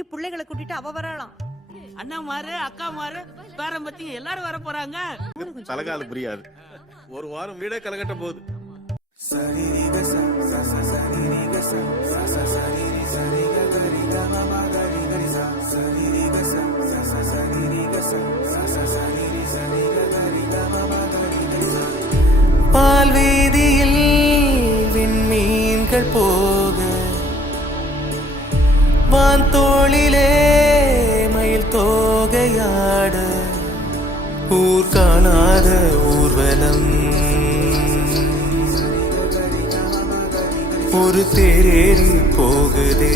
இன்னைக்கு பிள்ளைகளை கூட்டிட்டு அவ வரலாம். அண்ணா மாரு அக்கா மாரு பேரம் பத்தி எல்லாரும் வர போறாங்க. தலகால புரியாது. ஒரு வாரம் வீடே கலகட்ட போகுது. பால் வீதியில் விண்மீன்கள் போக வான் தோளிலே மயில் தோகையாட ஊர் காணாத ஊர்வலம் ஒரு தேரேறி போகுதே.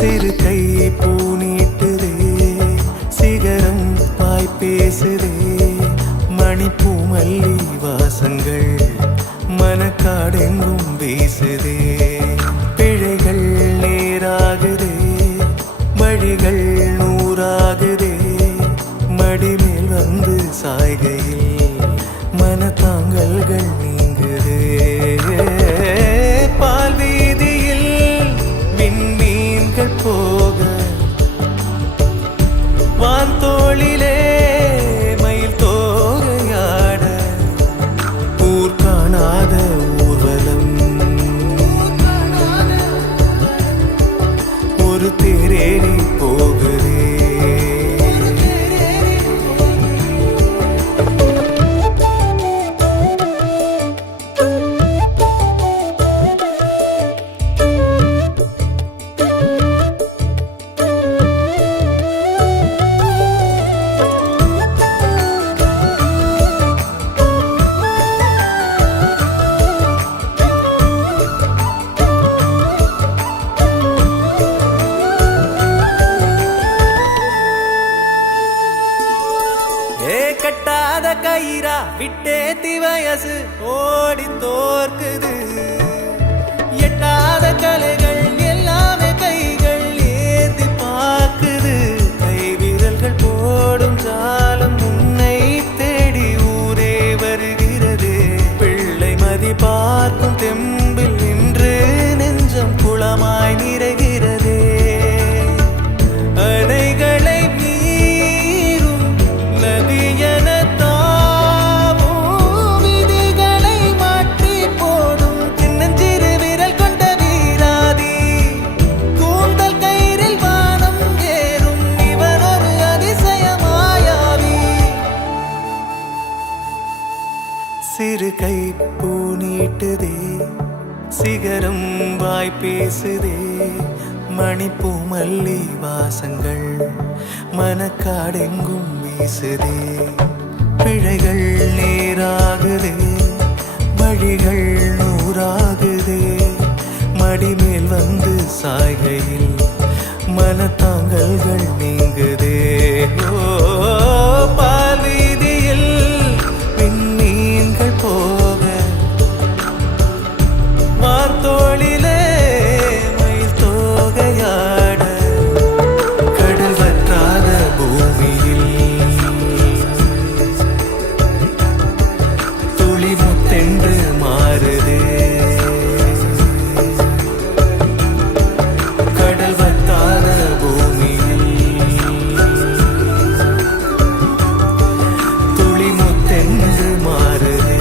சிறு கை பூநீட்டுதே சிகரம் வாய் பேசுதே மணிப்பூ மல்லி வாசங்கள் மனக்காடெங்கும் வீசுதே. பிழைகள் நேராகுதே வழிகள் நூறாகுதே மடிமேல் வந்து சாய்கையில் மனத்தாங்கல்கள் நீங்குதே. பால் வீதியில் விண்மீன்கள் போக வான் தோளிலே மயில் தோகையாட ஊர் காணாத ஊர்வலம் ஒரு தேரேறி போகுதே. கட்டாத கயிறா விட்டேத்தி வயசு ஓடி தோற்குது. எட்டாத கலைகள் எல்லாமே கைகள் ஏந்தி பார்க்குது. கை விரல்கள் போடும் ஜாலம் உன்னை தேடி ஊரே வருகிறது. பிள்ளை மதி பார்க்கும் தெம்பில் நின்று நெஞ்சம் குளமாய் நிறைகிறதே. அணைகளை சிறு கை பூநீட்டுதே சிகரம் வாய் பேசுதே மணிப்பூ மல்லி வாசங்கள் மனக்காடெங்கும் வீசுதே. பிழைகள் நேராகுதே வழிகள் நூறாகுதே மடிமேல் வந்து சாய்கையில் மனத்தாங்கல்கள் நீங்குதே. ஓ பால் வீதியில் விண்மீன்கள் போக வான் தோளிலே மயில் தோகையாட கடல் வற்றாத பூமியில் துளி முத்தென்று மாறுதே. கடல் வற்றாத பூமியில் துளி முத்தென்று மாறுதே.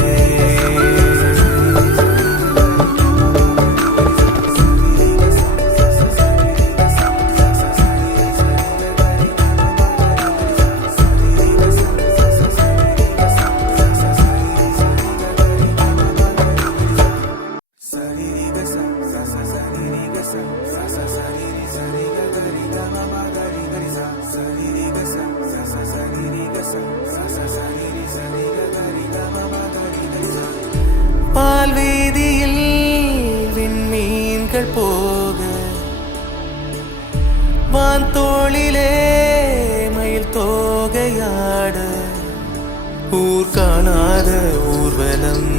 பால் வீதியில் விண்மீன்கள் போக வான் தோளிலே மயில் தோகையாட ஊர் காணாத ஊர்வலம்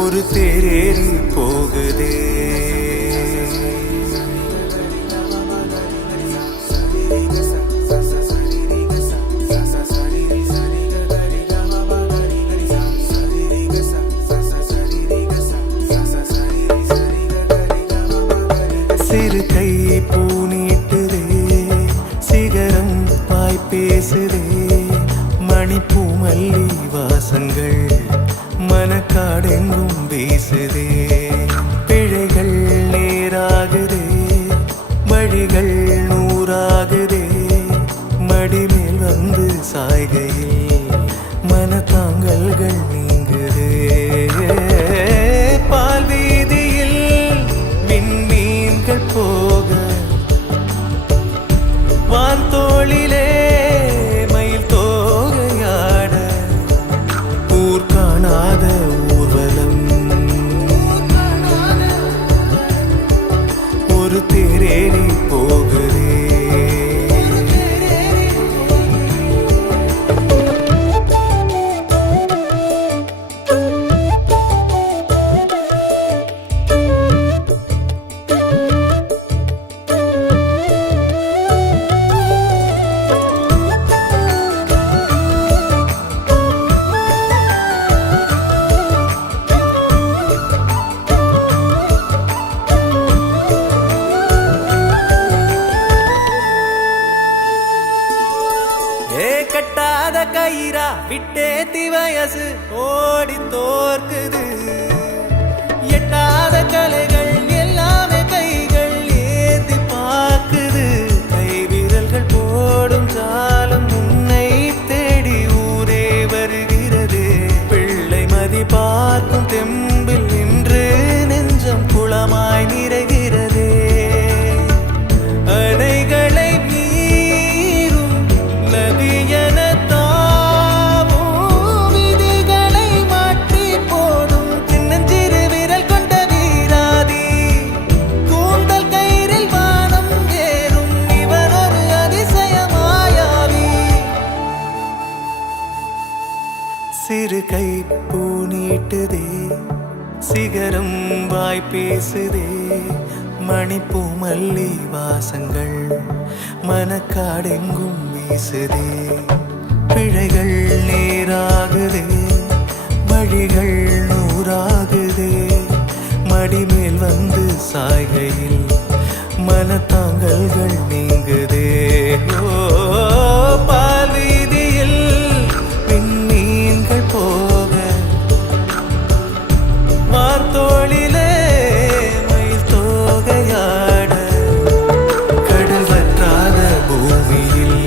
ஒரு தேரேறி போகுதே. சிறு கை பூனிட்டுதே சிகரம் வாய் பேசுதே மணிப்பூ மல்லி வாசங்கள் மனக்காடெங்கும் வீசுதே பிழைகள் நேராகுதே வழிகள் நூறாகுதே மடிமேல் வந்து சாய்கையில் மனத்தாங்கல்கள் நீங்குதே பால் வீதியில் விண்மீன்கள் போக வான்தோளிலே மயில் தோகையாட ஊர் காணாத ஊர்வலம் ஒரு தேரேறி போகுதே கட்டாத கயிறா விட்டேத்தி வயசு ஓடி தோற்குது எட்டாத கலைகள் எல்லாமே கைகள் ஏந்தி பார்க்குது கை விரல்கள் போடும் சாலம் உன்னை தேடி ஊரே வருகிறது பிள்ளை மதி பார்க்கும் தெம்பில் நின்று நெஞ்சம் குளமாய் நிறைகிறதே அணைகளை மீறும் நதியன தாவும் விதிகளை மாற்றி போடும் சின்னஞ்சிறு விரல் கொண்ட வீராதி கூந்தல் கயிறில் வானம் ஏறும் இவன் ஒரு அதிசயமாயாவி சிறு கை பூனிட்டுதே சிகரம் வாய் பேசுதே மணிப்பூ மல்லி வாசங்கள் மனக்காடெங்கும் வீசுதே பிழைகள் நேராகுதே வழிகள் நூறாகுதே மடிமேல் வந்து சாய்கையில் மனத்தாங்கல்கள் நீங்குதே ஓ பால் வீதியில் விண்மீன்கள் போக வார்த்தோளிலே மயில் தோகையாட கடல் வற்றாத பூமியில்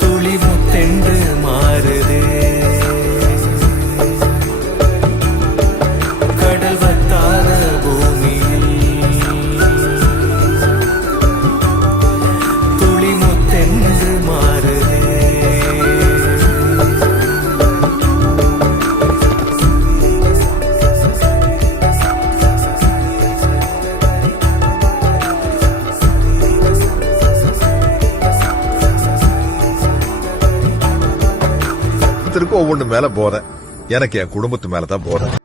துளி முத்தென்று மாறுதே கடல் வற்றாத பூமியில் துளி முத்தென்று மாறுதே ஒவ்வொன்று மேல போறேன் எனக்கு என் குடும்பத்து மேலதான் போறேன்